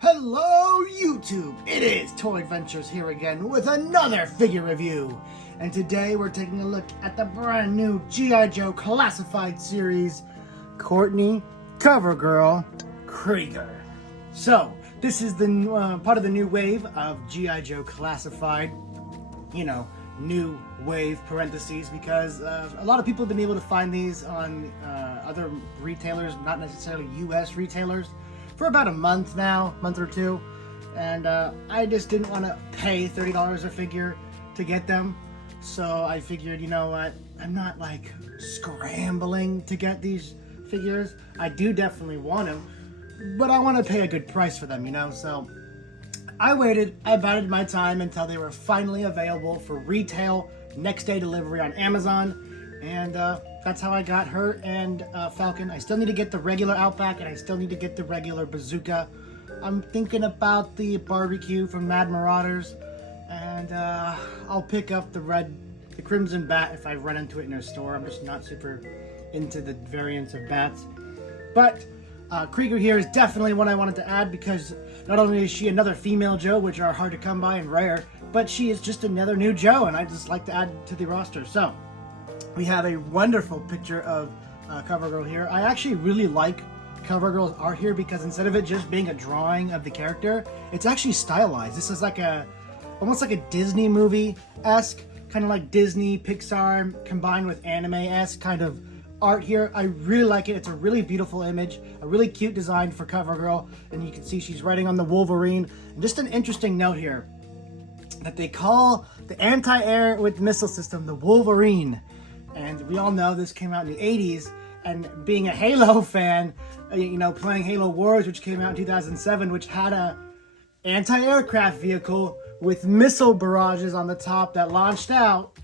Hello YouTube! It is Toy Adventures here again with another figure review. And today we're taking a look at the brand new G.I. Joe Classified series, Courtney, CoverGirl, Krieger. So, this is the part of the new wave of G.I. Joe Classified, you know, new wave parentheses, because a lot of people have been able to find these on other retailers, not necessarily US retailers, for about a month now, month or two, and I just didn't want to pay $30 a figure to get them, so I figured, you know what, I'm not like scrambling to get these figures. I do definitely want them, but I want to pay a good price for them, you know, so I waited. I bided my time until they were finally available for retail next day delivery on Amazon, and that's how I got her and Falcon. I still need to get the regular Outback, and I still need to get the regular Bazooka. I'm thinking about the barbecue from Mad Marauders, and I'll pick up the Crimson Bat if I run into it in a store. I'm just not super into the variants of bats. But Krieger here is definitely one I wanted to add, because not only is she another female Joe, which are hard to come by and rare, but she is just another new Joe, and I just like to add to the roster. So we have a wonderful picture of CoverGirl here. I actually really like CoverGirl's art here, because instead of it just being a drawing of the character, it's actually stylized. This is like almost like a Disney movie-esque, kind of like Disney, Pixar, combined with anime-esque kind of art here. I really like it. It's a really beautiful image, a really cute design for CoverGirl, and you can see she's riding on the Wolverine. And just an interesting note here, that they call the anti-air with missile system the Wolverine. And we all know this came out in the 80s, and being a Halo fan, you know, playing Halo Wars, which came out in 2007, which had a anti-aircraft vehicle with missile barrages on the top that launched out,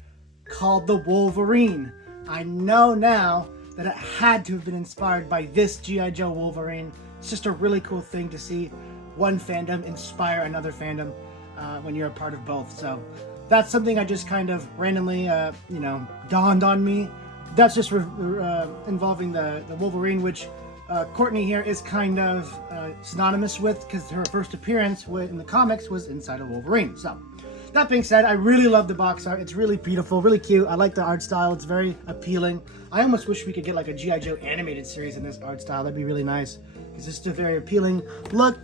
called the Wolverine. I know now that it had to have been inspired by this G.I. Joe Wolverine. It's just a really cool thing to see one fandom inspire another fandom when you're a part of both. So that's something I just kind of randomly, you know, dawned on me. That's just involving the Wolverine, which Courtney here is kind of synonymous with, because her first appearance in the comics was inside of Wolverine. So that being said, I really love the box art. It's really beautiful, really cute. I like the art style. It's very appealing. I almost wish we could get like a G.I. Joe animated series in this art style. That'd be really nice, because it's just a very appealing look.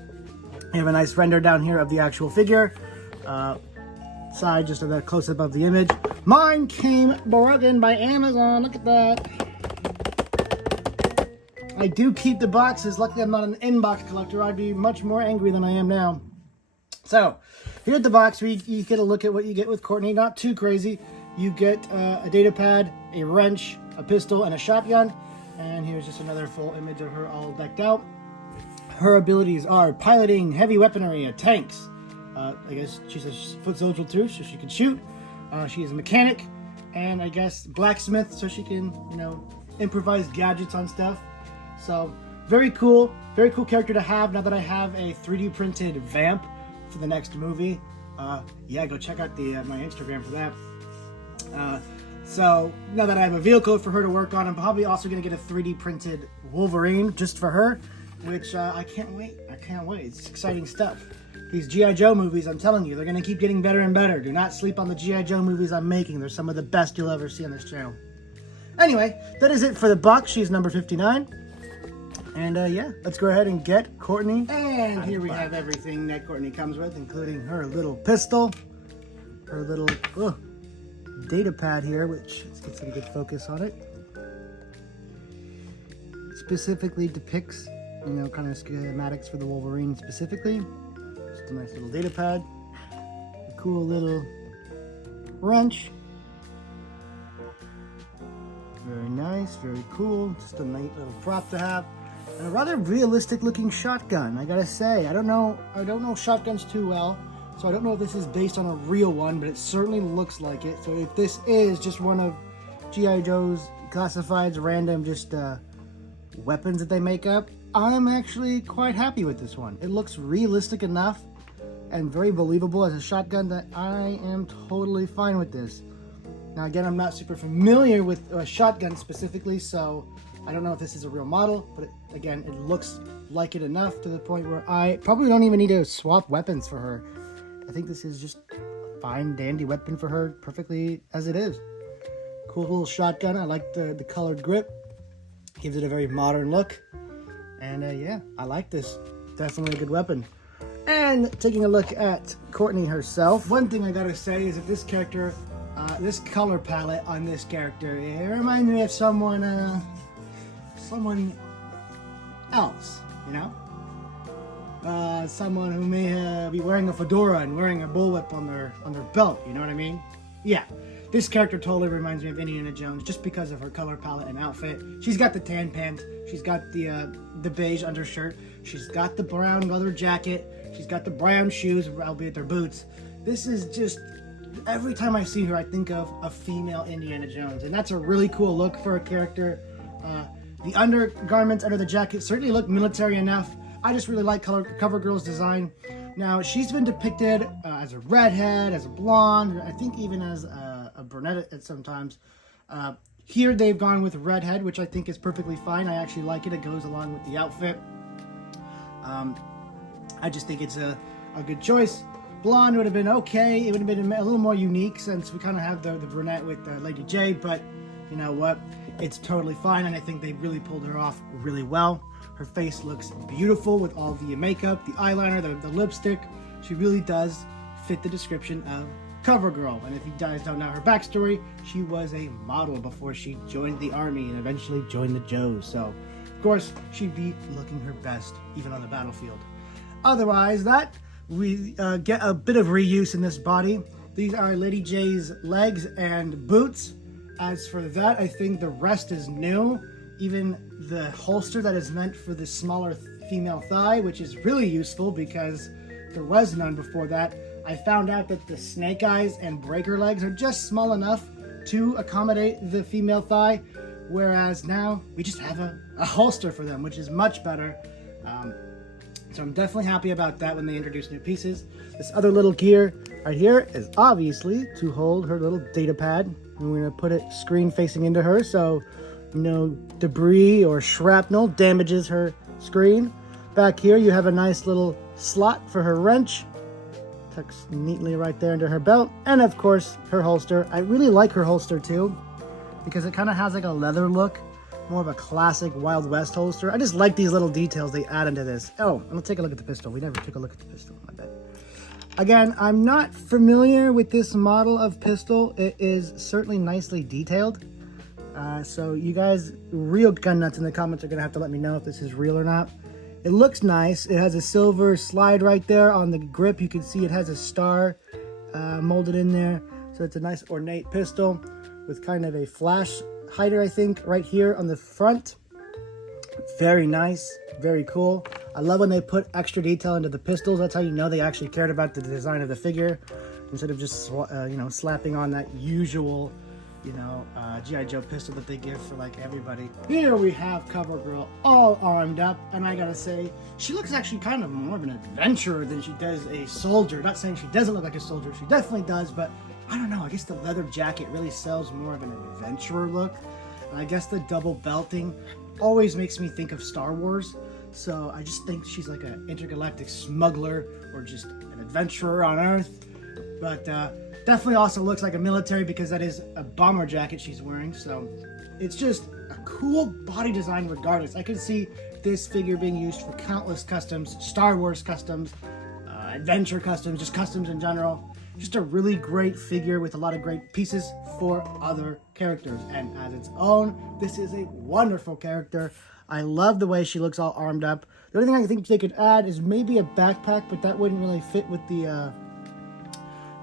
We have a nice render down here of the actual figure. Side, just a close-up of the image. Mine came broken by Amazon. Look at that. I do keep the boxes. Luckily, I'm not an inbox collector. I'd be much more angry than I am now. So, here at the box, you get a look at what you get with Courtney. Not too crazy. You get a data pad, a wrench, a pistol, and a shotgun. And here's just another full image of her all decked out. Her abilities are piloting heavy weaponry, tanks. I guess she's a foot soldier too, so she can shoot. She is a mechanic, and I guess blacksmith, so she can, you know, improvise gadgets on stuff. So very cool character to have. Now that I have a 3D printed vamp for the next movie, yeah, go check out my Instagram for that. So now that I have a vehicle for her to work on, I'm probably also going to get a 3D printed Wolverine just for her, which I can't wait. I can't wait. It's exciting stuff. These G.I. Joe movies, I'm telling you, they're going to keep getting better and better. Do not sleep on the G.I. Joe movies I'm making. They're some of the best you'll ever see on this channel. Anyway, that is it for the box. She's number 59. And yeah, let's go ahead and get Courtney. And here we have everything that Courtney comes with, including her little pistol, her little data pad here, which, let's get some good focus on it. Specifically depicts, you know, kind of schematics for the Wolverine specifically. Just a nice little data pad, a cool little wrench. Very nice, very cool. Just a neat little prop to have. And a rather realistic looking shotgun, I gotta say. I don't know shotguns too well, so I don't know if this is based on a real one, but it certainly looks like it. So if this is just one of G.I. Joe's Classified's random just weapons that they make up, I'm actually quite happy with this one. It looks realistic enough and very believable as a shotgun that I am totally fine with this. Now again, I'm not super familiar with shotguns specifically, so I don't know if this is a real model, but again, it looks like it enough to the point where I probably don't even need to swap weapons for her. I think this is just a fine, dandy weapon for her, perfectly as it is. Cool little shotgun. I like the colored grip. Gives it a very modern look. And yeah, I like this. Definitely a good weapon. And taking a look at Courtney herself, one thing I gotta say is that this character, this color palette on this character, it reminds me of someone else, you know? Someone who may be wearing a fedora and wearing a bullwhip on their belt, you know what I mean? Yeah, this character totally reminds me of Indiana Jones just because of her color palette and outfit. She's got the tan pants, she's got the beige undershirt, she's got the brown leather jacket, she's got the brown shoes, albeit they're boots. This is just, every time I see her, I think of a female Indiana Jones, and that's a really cool look for a character. The undergarments under the jacket certainly look military enough. I just really like CoverGirl's design. Now, she's been depicted as a redhead, as a blonde, I think even as a brunette at sometimes. Here they've gone with redhead, which I think is perfectly fine. I actually like it. It goes along with the outfit. I just think it's a good choice. Blonde would have been okay. It would have been a little more unique since we kind of have the brunette with Lady J, but you know what? It's totally fine, and I think they really pulled her off really well. Her face looks beautiful with all the makeup, the eyeliner, the lipstick. She really does fit the description of CoverGirl. And if you guys don't know her backstory, she was a model before she joined the army and eventually joined the Joes. So, of course, she'd be looking her best even on the battlefield. Otherwise, we get a bit of reuse in this body. These are Lady J's legs and boots. As for that, I think the rest is new. Even the holster that is meant for the smaller female thigh, which is really useful because there was none before that. I found out that the snake eyes and breaker legs are just small enough to accommodate the female thigh, whereas now we just have a holster for them, which is much better. So I'm definitely happy about that when they introduce new pieces. This other little gear right here is obviously to hold her little data pad. And we're going to put it screen facing into her so no debris or shrapnel damages her screen. Back here you have a nice little slot for her wrench. Tucks neatly right there into her belt. And of course her holster. I really like her holster too because it kind of has like a leather look. More of a classic Wild West holster. I just like these little details they add into this. Oh, let's take a look at the pistol. We never took a look at the pistol, my bad. Again, I'm not familiar with this model of pistol. It is certainly nicely detailed. So you guys, real gun nuts in the comments, are going to have to let me know if this is real or not. It looks nice. It has a silver slide right there on the grip. You can see it has a star molded in there. So it's a nice ornate pistol with kind of a flash hider, I think, right here on the front. Very nice, very cool. I love when they put extra detail into the pistols. That's how you know they actually cared about the design of the figure instead of just slapping on that usual G.I. Joe pistol that they give for like everybody. Here we have CoverGirl all armed up, and I gotta say, she looks actually kind of more of an adventurer than she does a soldier. Not saying she doesn't look like a soldier, she definitely does, but I don't know, I guess the leather jacket really sells more of an adventurer look. And I guess the double belting always makes me think of Star Wars, so I just think she's like an intergalactic smuggler or just an adventurer on Earth. But definitely also looks like a military because that is a bomber jacket she's wearing, so it's just a cool body design regardless. I can see this figure being used for countless customs, Star Wars customs, adventure customs, just customs in general. Just a really great figure with a lot of great pieces for other characters. And as its own, this is a wonderful character. I love the way she looks all armed up. The only thing I think they could add is maybe a backpack, but that wouldn't really fit with the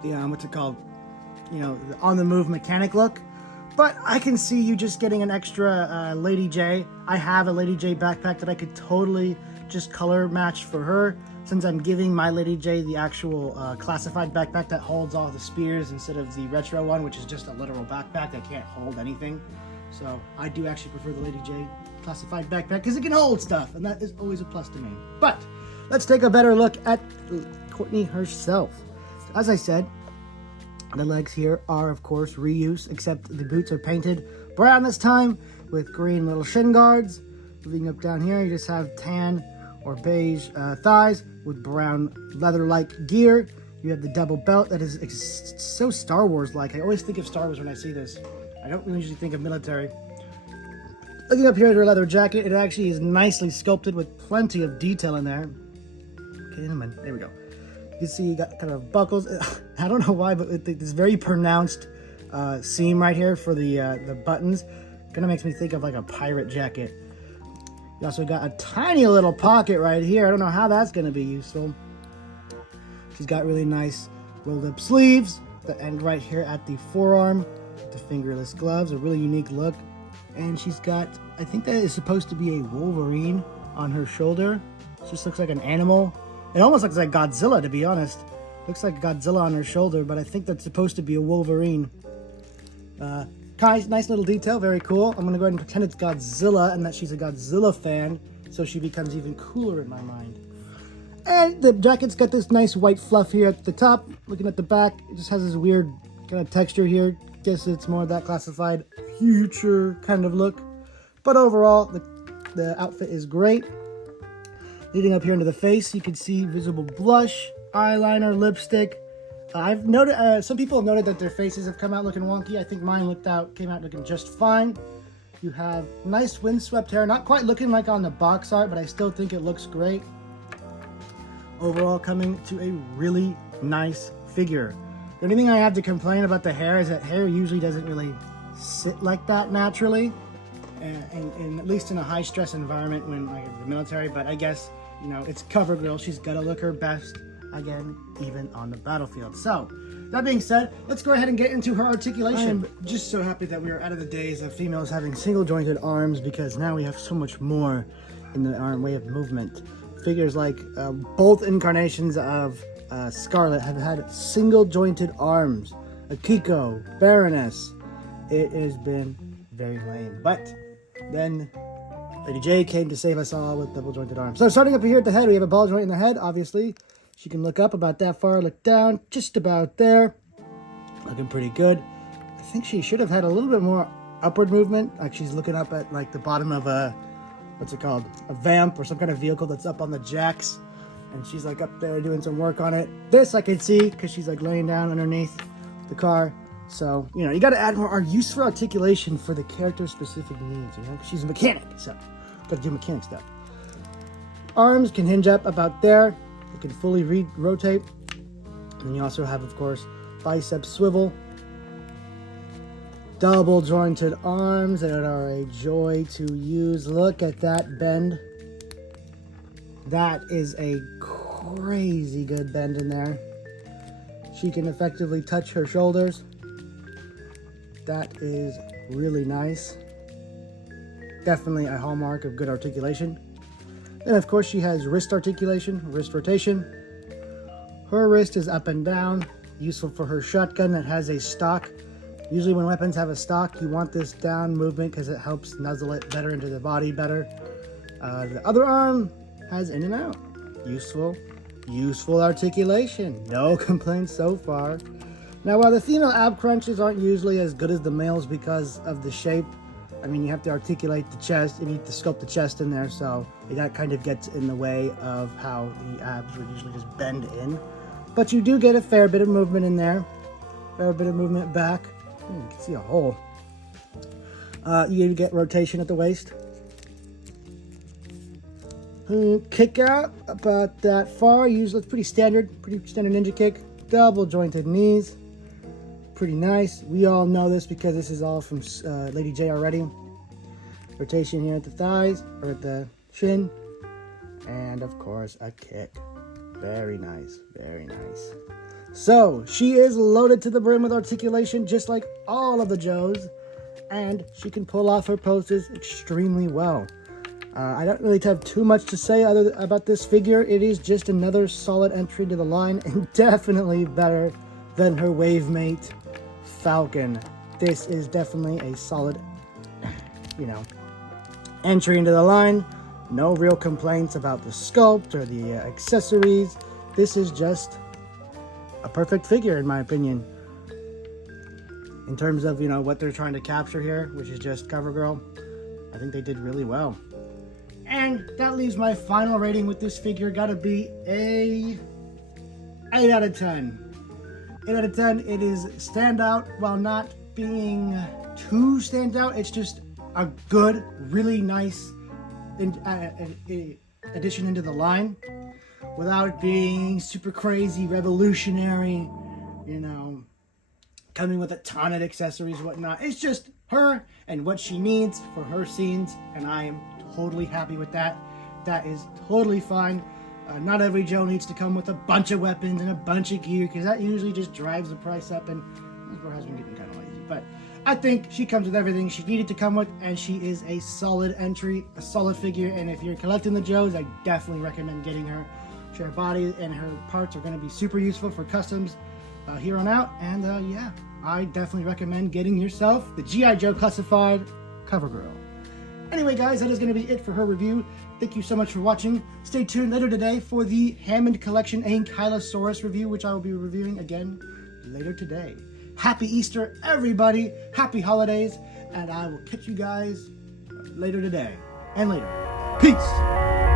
what's it called? The on-the-move mechanic look. But I can see you just getting an extra Lady J. I have a Lady J backpack that I could totally just color match for her, since I'm giving my Lady J the actual classified backpack that holds all the spears instead of the retro one, which is just a literal backpack that can't hold anything. So I do actually prefer the Lady J classified backpack because it can hold stuff, and that is always a plus to me. But let's take a better look at Courtney herself. As I said, the legs here are, of course, reuse, except the boots are painted brown this time. with green little shin guards. Moving up down here, you just have tan or beige thighs with brown leather-like gear. You have the double belt that is so Star Wars-like. I always think of Star Wars when I see this. I don't usually think of military. Looking up here at her leather jacket, it actually is nicely sculpted with plenty of detail in there. Okay, in a minute. There we go. You can see you got kind of buckles. I don't know why, but this very pronounced seam right here for the buttons kind of makes me think of like a pirate jacket. You also got a tiny little pocket right here. I don't know how that's going to be useful. She's got really nice rolled up sleeves that end right here at the forearm with the fingerless gloves, a really unique look. And she's got, I think that is supposed to be a Wolverine on her shoulder. It just looks like an animal. It almost looks like Godzilla, to be honest. Looks like Godzilla on her shoulder, but I think that's supposed to be a Wolverine. Nice little detail, very cool. I'm gonna go ahead and pretend it's Godzilla and that she's a Godzilla fan, so she becomes even cooler in my mind. And the jacket's got this nice white fluff here at the top. Looking at the back, it just has this weird kind of texture here. Guess it's more of that classified future kind of look. But overall, the outfit is great. Leading up here into the face, you can see visible blush, eyeliner, lipstick. I've noted some people have noted that their faces have come out looking wonky. I think mine came out looking just fine. You have nice windswept hair, not quite looking like on the box art, but I still think it looks great. Overall, coming to a really nice figure. The only thing I have to complain about the hair is that hair usually doesn't really sit like that naturally, and at least in a high stress environment when like the military. But I guess, you know, it's CoverGirl. She's gotta look her best again, even on the battlefield. So that being said, let's go ahead and get into her articulation. I'm just so happy that we are out of the days of females having single jointed arms, because now we have so much more in the arm way of movement. Figures like both incarnations of Scarlet have had single jointed arms. Akiko, Baroness. It has been very lame. But then Lady J came to save us all with double jointed arms. So starting up here at the head, we have a ball joint in the head, obviously. She can look up about that far, look down, just about there. Looking pretty good. I think she should have had a little bit more upward movement. Like she's looking up at like the bottom of a, what's it called? A vamp or some kind of vehicle that's up on the jacks. And she's like up there doing some work on it. This I can see because she's like laying down underneath the car. So, you know, you got to add more use for articulation for the character specific needs, you know? She's a mechanic, so got to do mechanic stuff. Arms can hinge up about there. You can fully rotate. And you also have, of course, bicep swivel. Double jointed arms that are a joy to use. Look at that bend. That is a crazy good bend in there. She can effectively touch her shoulders. That is really nice. Definitely a hallmark of good articulation. Then of course she has wrist articulation, wrist rotation. Her wrist is up and down, useful for her shotgun that has a stock. Usually when weapons have a stock, you want this down movement because it helps nuzzle it better into the body better. The other arm has in and out. Useful articulation. No complaints so far. Now, while the female ab crunches aren't usually as good as the males because of the shape, I mean, you have to articulate the chest, you need to sculpt the chest in there, so that kind of gets in the way of how the abs would usually just bend in. But you do get a fair bit of movement in there, fair bit of movement back. You can see a hole. You get rotation at the waist. Kick out about that far. Usually it's pretty standard ninja kick. Double jointed knees. Pretty nice. We all know this because this is all from Lady J already. Rotation here at the thighs, or at the shin. And of course a kick. Very nice, very nice. So she is loaded to the brim with articulation just like all of the Joes. And she can pull off her poses extremely well. I don't really have too much to say about this figure. It is just another solid entry to the line and definitely better than her wave mate, Falcon. This is definitely a solid, entry into the line. No real complaints about the sculpt or the accessories. This is just a perfect figure in my opinion. In terms of, what they're trying to capture here, which is just CoverGirl. I think they did really well. And that leaves my final rating with this figure. Gotta be a 8 out of 10. 8 out of 10. It is standout while not being too standout. It's just a good, really nice addition into the line without being super crazy, revolutionary, you know, coming with a ton of accessories, whatnot. It's just her and what she needs for her scenes, and I am totally happy with that. That is totally fine. Not every Joe needs to come with a bunch of weapons and a bunch of gear, because that usually just drives the price up, and Hasbro has been getting kind of lazy. But I think she comes with everything she needed to come with, and she is a solid entry, a solid figure. And if you're collecting the Joes, I definitely recommend getting her. Her body and her parts are going to be super useful for customs here on out. And yeah, I definitely recommend getting yourself the G.I. Joe Classified Cover Girl. Anyway, guys, that is going to be it for her review. Thank you so much for watching. Stay tuned later today for the Hammond Collection Ankylosaurus review, which I will be reviewing again later today. Happy Easter, everybody. Happy holidays. And I will catch you guys later today and later. Peace.